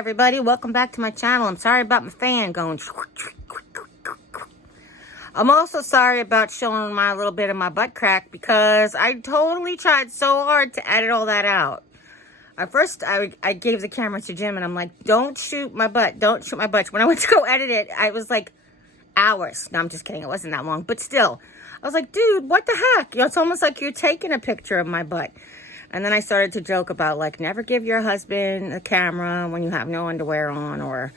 everybody, welcome back to my channel. I'm sorry about my fan going. I'm also sorry about showing my little bit of my butt crack because I totally tried so hard to edit all that out. At first, I gave the camera to Jim and I'm like, don't shoot my butt, don't shoot my butt. When I went to go edit it, I was like hours. No, I'm just kidding. It wasn't that long, but still. I was like, dude, what the heck? You know, it's almost like you're taking a picture of my butt. And then I started to joke about, like, never give your husband a camera when you have no underwear on or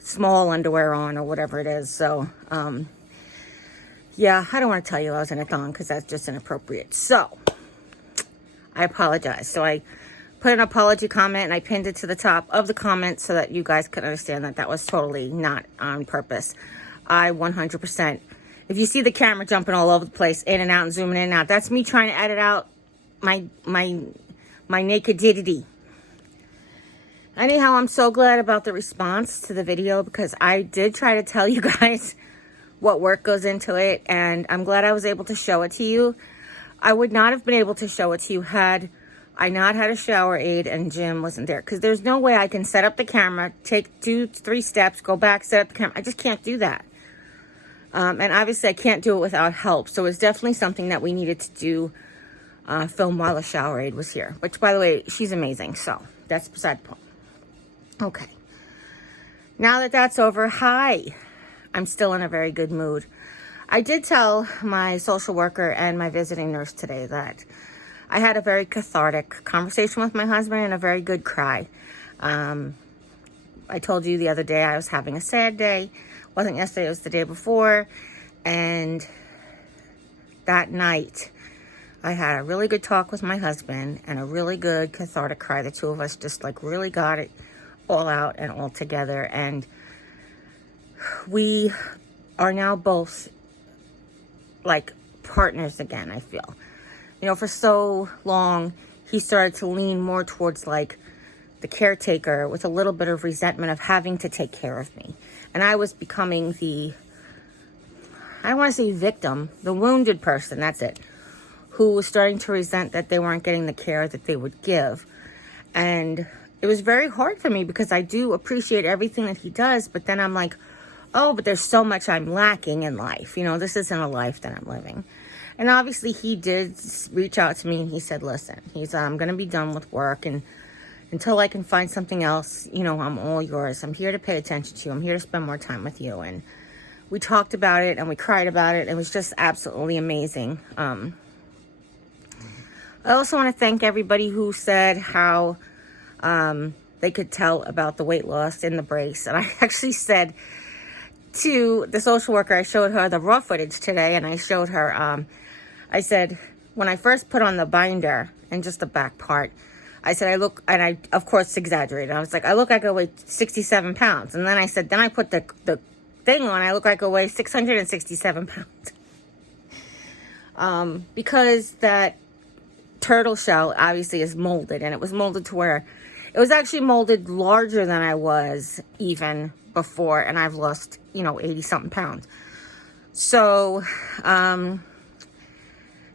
small underwear on or whatever it is. So, yeah, I don't want to tell you I was in a thong because that's just inappropriate. So, I apologize. So, I put an apology comment and I pinned it to the top of the comment so that you guys could understand that that was totally not on purpose. I 100%. If you see the camera jumping all over the place, in and out and zooming in and out, that's me trying to edit out my nakedity. Anyhow, I'm so glad about the response to the video because I did try to tell you guys what work goes into it, and I'm glad I was able to show it to you. I would not have been able to show it to you had I not had a shower aid and Jim wasn't there, because there's no way I can set up the camera, take 2-3 steps, go back, set up the camera. I just can't do that. And obviously I can't do it without help, so it's definitely something that we needed to do. Film while the shower aid was here, which, by the way, she's amazing, so that's beside the point. Okay, now that that's over, hi, I'm still in a very good mood. I did tell my social worker and my visiting nurse today that I had a very cathartic conversation with my husband and a very good cry. I told you the other day I was having a sad day. Wasn't yesterday, it was the day before, and that night I had a really good talk with my husband and a really good cathartic cry. The two of us just like really got it all out and all together. And we are now both like partners again, I feel. You know, for so long, he started to lean more towards like the caretaker with a little bit of resentment of having to take care of me. And I was becoming the, I don't want to say victim, the wounded person, that's it, who was starting to resent that they weren't getting the care that they would give. And it was very hard for me because I do appreciate everything that he does, but then I'm like, oh, but there's so much I'm lacking in life. You know, this isn't a life that I'm living. And obviously he did reach out to me and he said, listen, I'm going to be done with work, and until I can find something else, you know, I'm all yours. I'm here to pay attention to you. I'm here to spend more time with you. And we talked about it and we cried about it. It was just absolutely amazing. I also want to thank everybody who said how they could tell about the weight loss in the brace. And I actually said to the social worker, I showed her the raw footage today, and I showed her, I said, when I first put on the binder and just the back part, I said, I look, and I, of course, exaggerated. I was like, I look like I weigh 67 pounds. And then I said, then I put the thing on, I look like I weigh 667 pounds. Because that turtle shell obviously is molded, and it was molded to where it was actually molded larger than I was even before, and I've lost, you know, 80 something pounds. So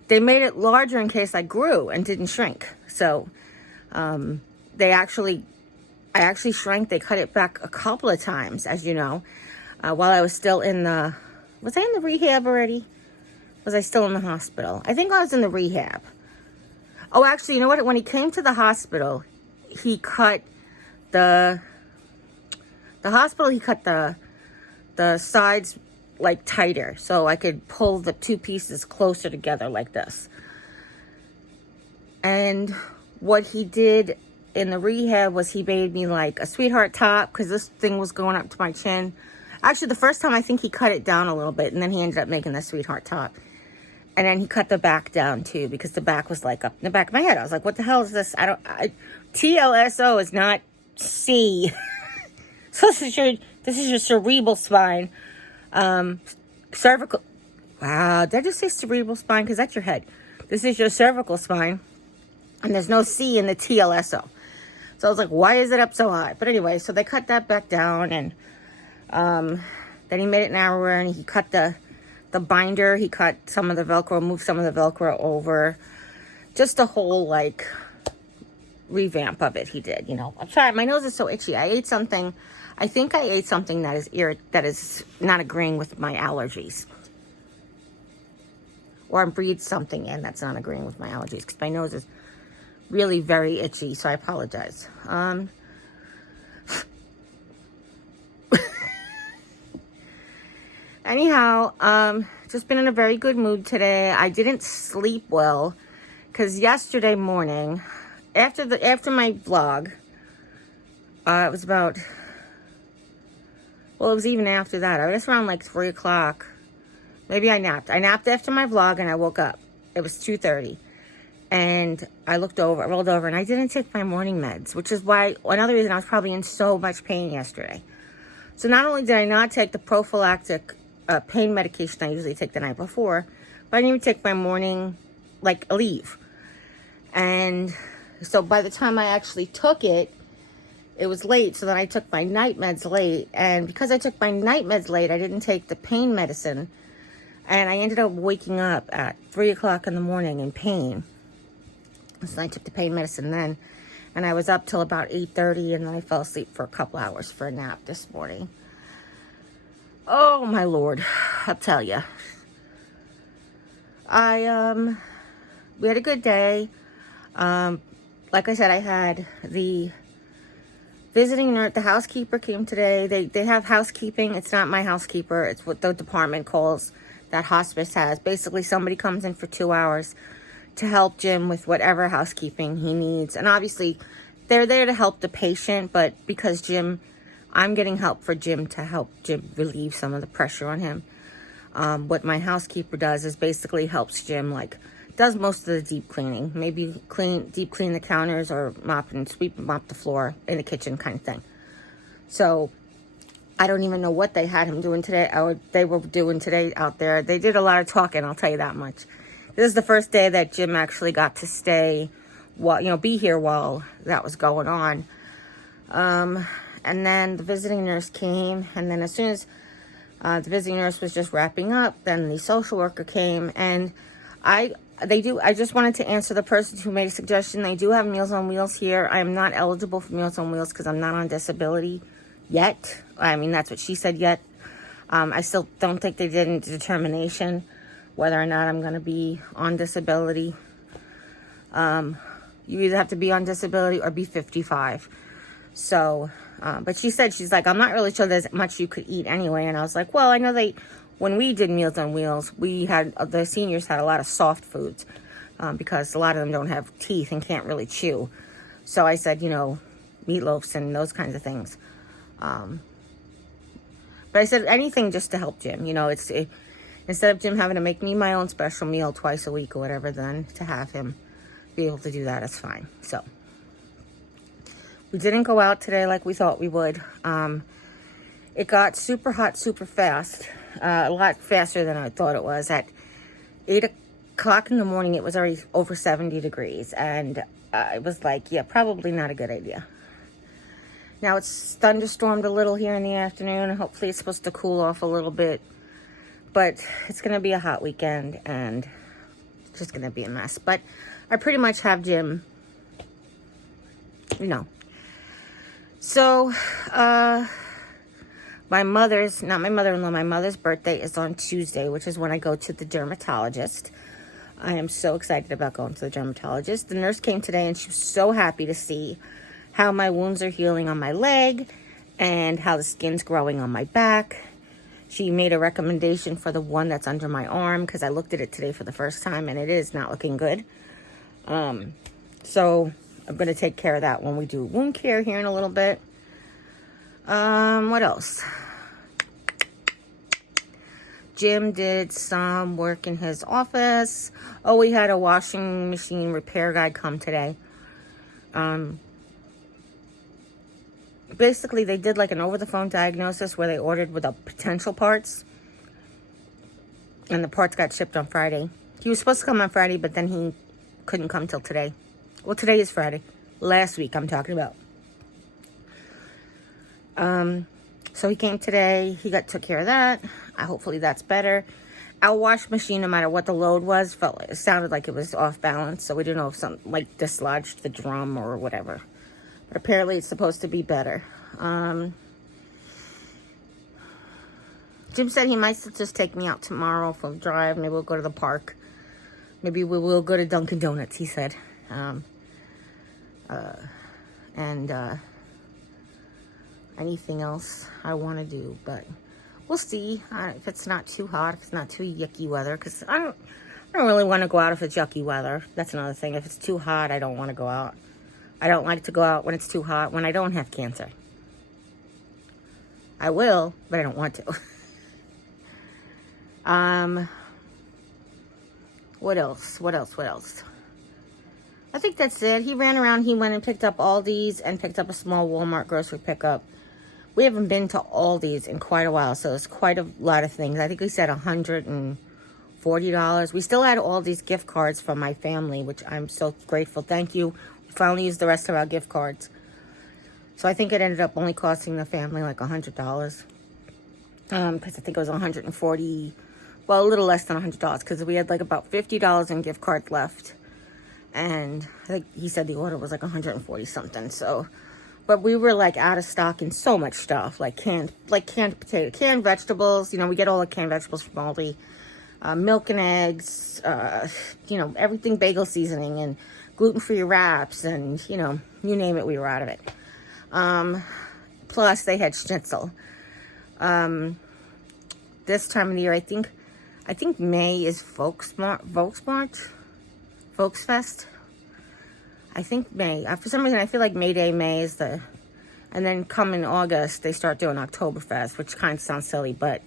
they made it larger in case I grew and didn't shrink. So I actually shrank. They cut it back a couple of times, as you know, while I was still in the, was I in the rehab already? Was I still in the hospital? I think I was in the rehab. Oh, actually, you know what? When he came to the hospital, he cut the sides like tighter so I could pull the two pieces closer together like this. And what he did in the rehab was he made me like a sweetheart top, because this thing was going up to my chin. Actually, the first time I think he cut it down a little bit, and then he ended up making the sweetheart top. And then he cut the back down too, because the back was like up in the back of my head. I was like, what the hell is this? TLSO is not C. So this is your cerebral spine. Cervical. Wow, did I just say cerebral spine? Because that's your head. This is your cervical spine. And there's no C in the TLSO. So I was like, why is it up so high? But anyway, so they cut that back down, and then he made it narrower, and he cut the binder. He cut some of the Velcro, moved some of the Velcro over. Just a whole, like, revamp of it. He did, you know. I'm sorry, my nose is so itchy. I think I ate something that is not agreeing with my allergies. Or I breathed something in that's not agreeing with my allergies, because my nose is really very itchy, so I apologize. Anyhow, just been in a very good mood today. I didn't sleep well because yesterday morning, after my vlog, it was about, well, it was even after that. I was around like 3 o'clock. Maybe I napped. I napped after my vlog and I woke up. It was 2:30. And I rolled over, and I didn't take my morning meds, which is why, another reason I was probably in so much pain yesterday. So not only did I not take the prophylactic pain medication I usually take the night before, but I didn't even take my morning, like, leave. And so by the time I actually took it, it was late. So then I took my night meds late. And because I took my night meds late, I didn't take the pain medicine. And I ended up waking up at 3 o'clock in the morning in pain. So I took the pain medicine then. And I was up till about 8:30, and then I fell asleep for a couple hours for a nap this morning. Oh, my Lord. I'll tell you. We had a good day. Like I said, I had the visiting nurse, the housekeeper came today. They have housekeeping. It's not my housekeeper. It's what the department calls that hospice has. Basically, somebody comes in for 2 hours to help Jim with whatever housekeeping he needs. And obviously, they're there to help the patient, but because I'm getting help for Jim to help Jim relieve some of the pressure on him. What my housekeeper does is basically helps Jim, like, does most of the deep cleaning. Maybe deep clean the counters or mop the floor in the kitchen kind of thing. So I don't even know what they had him doing today, or they were doing today out there. They did a lot of talking, I'll tell you that much. This is the first day that Jim actually got to stay, be here while that was going on. And then the visiting nurse came, and then as soon as the visiting nurse was just wrapping up, then the social worker came, and I just wanted to answer the person who made a suggestion. They do have Meals on Wheels here. I am not eligible for Meals on Wheels because I'm not on disability yet. I mean, that's what she said yet. I still don't think they did a determination whether or not I'm going to be on disability. You either have to be on disability or be 55. So, but she said, she's like, I'm not really sure there's much you could eat anyway. And I was like, well, I know when we did Meals on Wheels, the seniors had a lot of soft foods because a lot of them don't have teeth and can't really chew. So I said, meatloafs and those kinds of things. But I said anything just to help Jim. Instead of Jim having to make me my own special meal twice a week or whatever, then to have him be able to do that is fine. So we didn't go out today like we thought we would. It got super hot super fast. A lot faster than I thought it was. At 8 o'clock in the morning, it was already over 70 degrees. And it was like, yeah, probably not a good idea. Now it's thunderstormed a little here in the afternoon. And hopefully it's supposed to cool off a little bit. But it's going to be a hot weekend. And it's just going to be a mess. But I pretty much have Jim, So, my mother's birthday is on Tuesday, which is when I go to the dermatologist. I am so excited about going to the dermatologist. The nurse came today and she was so happy to see how my wounds are healing on my leg and how the skin's growing on my back. She made a recommendation for the one that's under my arm because I looked at it today for the first time and it is not looking good. So I'm going to take care of that when we do wound care here in a little bit. What else? Jim did some work in his office. Oh, we had a washing machine repair guy come today. Basically, they did like an over-the-phone diagnosis where they ordered with the potential parts. And the parts got shipped on Friday. He was supposed to come on Friday, but then he couldn't come till today. Well, today is Friday. Last week I'm talking about. So he came today. He took care of that. Hopefully that's better. our wash machine, no matter what the load was, it sounded like it was off balance. So we didn't know if something like dislodged the drum or whatever. But apparently it's supposed to be better. Jim said he might just take me out tomorrow for a drive. Maybe we'll go to the park. Maybe we will go to Dunkin' Donuts, he said. Anything else I want to do, but we'll see if it's not too hot, if it's not too yucky weather, because I don't really want to go out if it's yucky weather. That's another thing. If it's too hot, I don't want to go out. I don't like to go out when it's too hot, when I don't have cancer. I will, but I don't want to. What else? I think that's it. He ran around. He went and picked up Aldi's and picked up a small Walmart grocery pickup. We haven't been to Aldi's in quite a while, so it's quite a lot of things. I think we said $140. We still had Aldi's gift cards from my family, which I'm so grateful. Thank you. We finally used the rest of our gift cards. So I think it ended up only costing the family like $100. Because I think it was $140, well, a little less than $100, because we had like about $50 in gift cards left. And I think he said the order was like 140 something. So, but we were like out of stock in so much stuff, like canned potato, canned vegetables. You know, we get all the canned vegetables from Aldi, milk and eggs, you know, everything, bagel seasoning and gluten-free wraps, and you know, you name it, we were out of it. Plus they had schnitzel. This time of the year, I think May is Volksfest. I think May. For some reason, I feel like May is the... And then come in August, they start doing Oktoberfest, which kind of sounds silly, but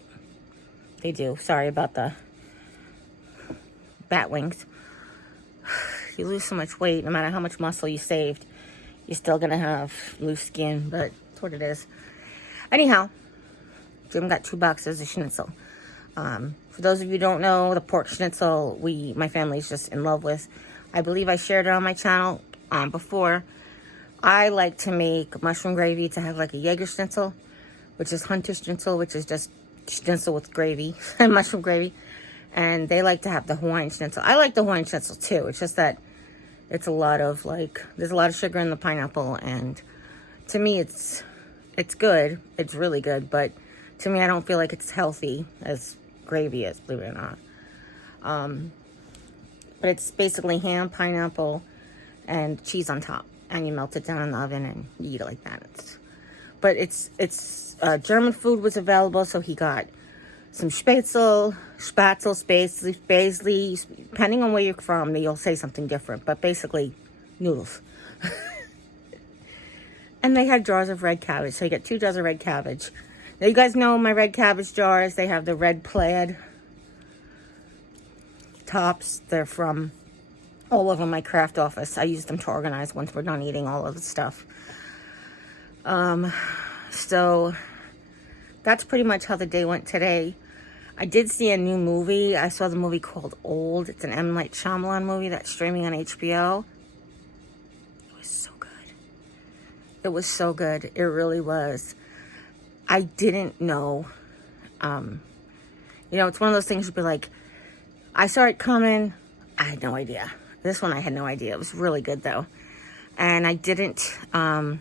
they do. Sorry about the bat wings. You lose so much weight, no matter how much muscle you saved, you're still going to have loose skin, but that's what it is. Anyhow, Jim got 2 boxes of schnitzel. For those of you who don't know, the pork schnitzel, my family's just in love with. I believe I shared it on my channel before. I like to make mushroom gravy to have like a Jaeger schnitzel, which is Hunter schnitzel, which is just schnitzel with gravy and mushroom gravy. And they like to have the Hawaiian schnitzel. I like the Hawaiian schnitzel too. It's just that it's a lot of there's a lot of sugar in the pineapple, and to me it's good. It's really good, but to me I don't feel like it's healthy as gravy is, believe it or not. But it's basically ham, pineapple, and cheese on top, and you melt it down in the oven and you eat it like that. German food was available, so he got some Spätzle, depending on where you're from, you'll say something different, but basically noodles. And they had jars of red cabbage, so you get 2 jars of red cabbage. Now you guys know my red cabbage jars, they have the red plaid tops. They're from all over my craft office. I use them to organize once we're done eating all of the stuff. So that's pretty much how the day went today. I did see a new movie. I saw the movie called Old. It's an M. Night Shyamalan movie that's streaming on HBO. It was so good. It was so good. It really was. I didn't know. You know, it's one of those things you'd be like, I saw it coming. I had no idea. This one I had no idea. It was really good though. And I didn't, it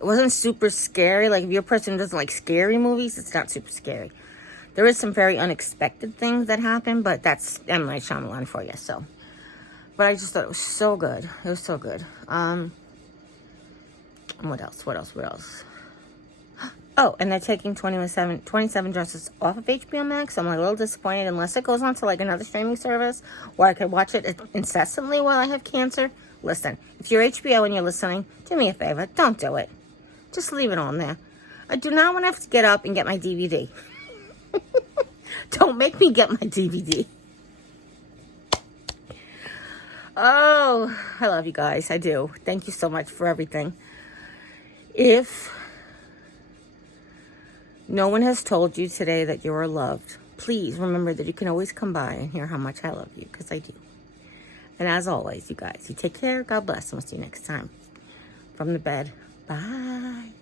wasn't super scary. Like if you're a person who doesn't like scary movies, it's not super scary. There is some very unexpected things that happen, but that's M. Night Shyamalan for you, so. But I just thought it was so good. It was so good. What else? Oh, and they're taking 27 Dresses off of HBO Max. I'm like a little disappointed unless it goes on to like another streaming service where I could watch it incessantly while I have cancer. Listen, if you're HBO and you're listening, do me a favor. Don't do it. Just leave it on there. I do not want to have to get up and get my DVD. Don't make me get my DVD. Oh, I love you guys. I do. Thank you so much for everything. If no one has told you today that you are loved, please remember that you can always come by and hear how much I love you, because I do. And as always, you guys, you take care. God bless, and we'll see you next time. From the bed. Bye.